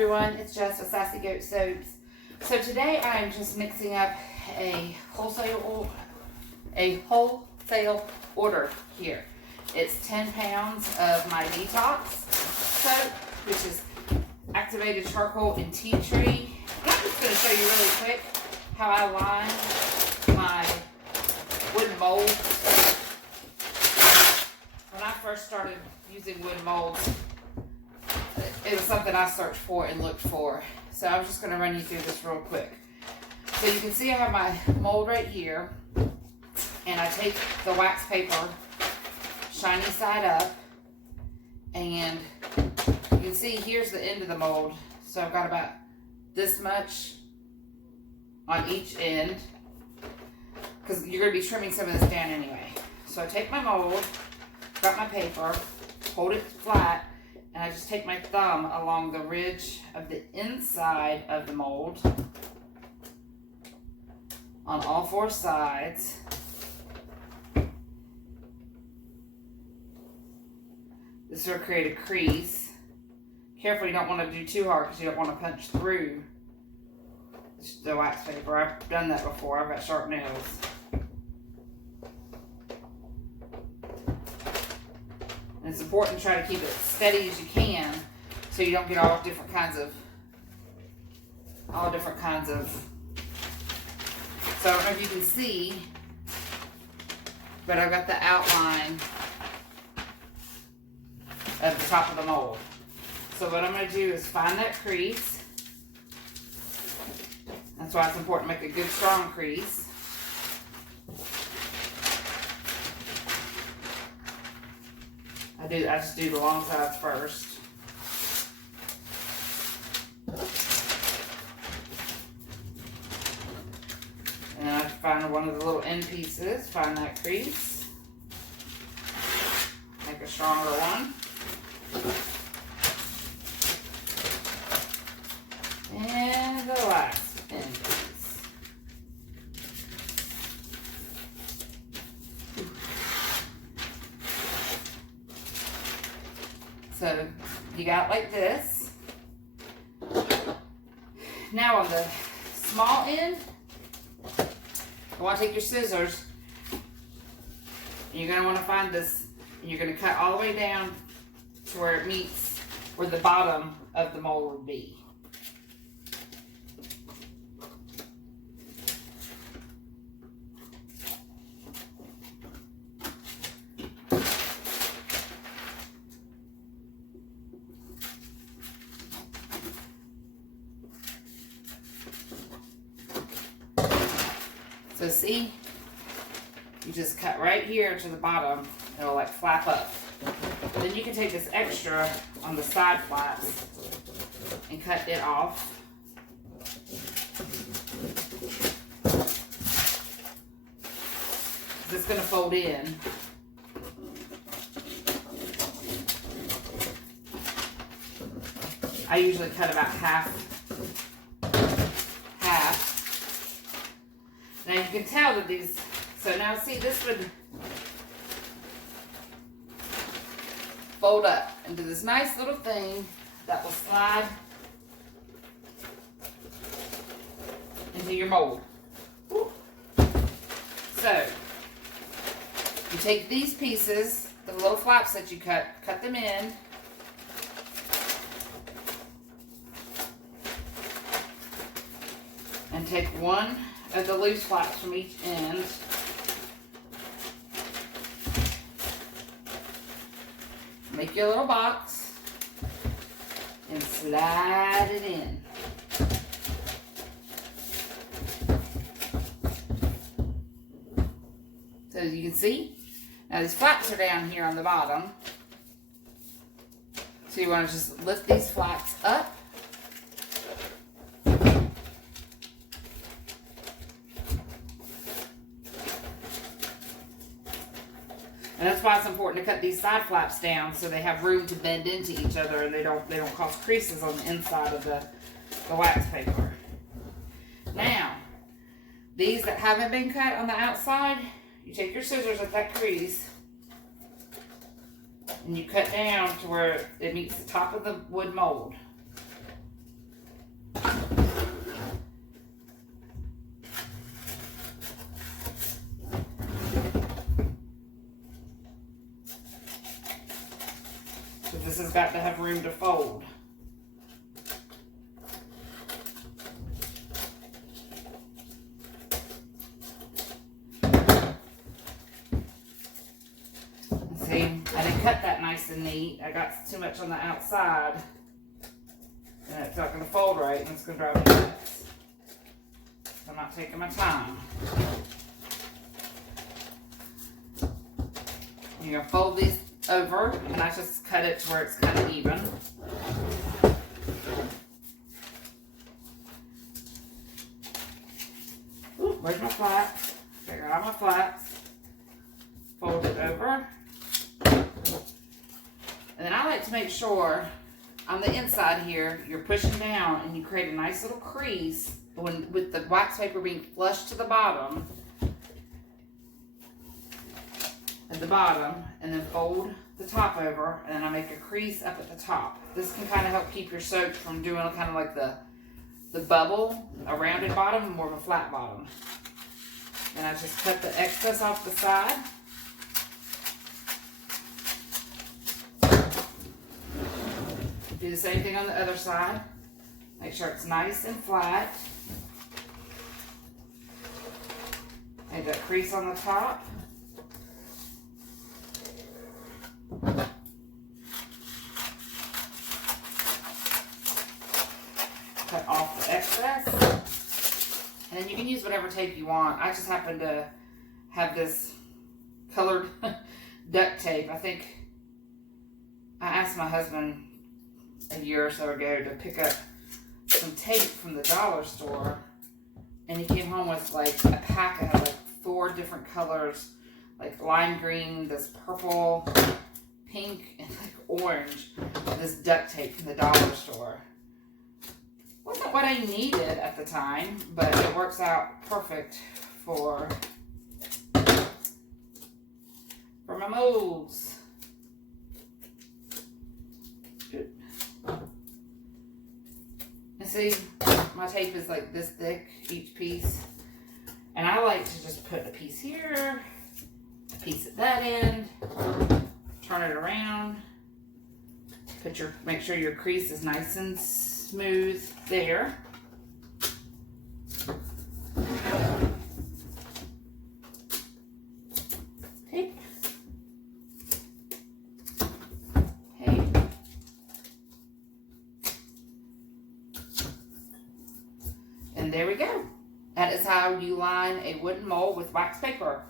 everyone, it's Jess with Sassy Goat Soaps. So today I am just mixing up a wholesale order here. It's 10 pounds of my detox soap, which is activated charcoal and tea tree. And I'm just going to show you really quick how I line my wooden molds. When I first started using wood molds, it was something I searched for and looked for. So I'm just going to run you through this real quick. So you can see I have my mold right here, and I take the wax paper, shiny side up, and you can see here's the end of the mold. So I've got about this much on each end, because you're going to be trimming some of this down anyway. So I take my mold, got my paper, hold it flat, and I just take my thumb along the ridge of the inside of the mold on all four sides. This will create a crease. Careful, you don't want to do too hard because you don't want to punch through the wax paper. I've done that before. I've got sharp nails. And it's important to try to keep it steady as you can so you don't get all different kinds of so I don't know if you can see, but I've got the outline of the top of the mold. So what I'm going to do is find that crease. That's why it's important to make a good strong crease. I just do the long sides first. And I find one of the little end pieces, find that crease. Make a stronger one. And the last end piece. So you got it like this. Now on the small end, you want to take your scissors, and you're going to want to find this, and you're going to cut all the way down to where it meets where the bottom of the mold would be. So see, you just cut right here to the bottom, it'll like flap up. Then you can take this extra on the side flaps and cut it off. It's going to fold in. I usually cut about half. Now you can tell that these, so now see, this would fold up into this nice little thing that will slide into your mold. Woo. So you take these pieces, the little flaps that you cut them in. And take one of the loose flaps from each end. Make your little box and slide it in. So as you can see, now these flaps are down here on the bottom. So you want to just lift these flaps up. And that's why it's important to cut these side flaps down so they have room to bend into each other and they don't cause creases on the inside of the wax paper. Now, these that haven't been cut on the outside, you take your scissors at that crease and you cut down to where it meets the top of the wood mold. Because this has got to have room to fold. See, I didn't cut that nice and neat. I got too much on the outside. And it's not going to fold right, and it's going to drive me nuts. So I'm not taking my time. You're going to fold these over, and I just cut it to where it's kind of even. Ooh, where's my flats? Figure out my flats. Fold it over. And then I like to make sure on the inside here, you're pushing down and you create a nice little crease with the wax paper being flush to the bottom. At the bottom, and then fold the top over, and then I make a crease up at the top. This can kind of help keep your soap from doing kind of like the bubble, a rounded bottom, and more of a flat bottom. And I just cut the excess off the side. Do the same thing on the other side. Make sure it's nice and flat. Make that crease on the top. Cut off the excess. And then you can use whatever tape you want. I just happen to have this colored duct tape. I think I asked my husband a year or so ago to pick up some tape from the dollar store, and he came home with like a pack of like 4 different colors, like lime green, this purple, pink, and like orange, this duct tape from the dollar store. Wasn't what I needed at the time, but it works out perfect for my molds. And see, my tape is like this thick, each piece. And I like to just put a piece here, a piece at that end, turn it around, make sure your crease is nice and smooth there. Tape. And there we go. That is how you line a wooden mold with wax paper.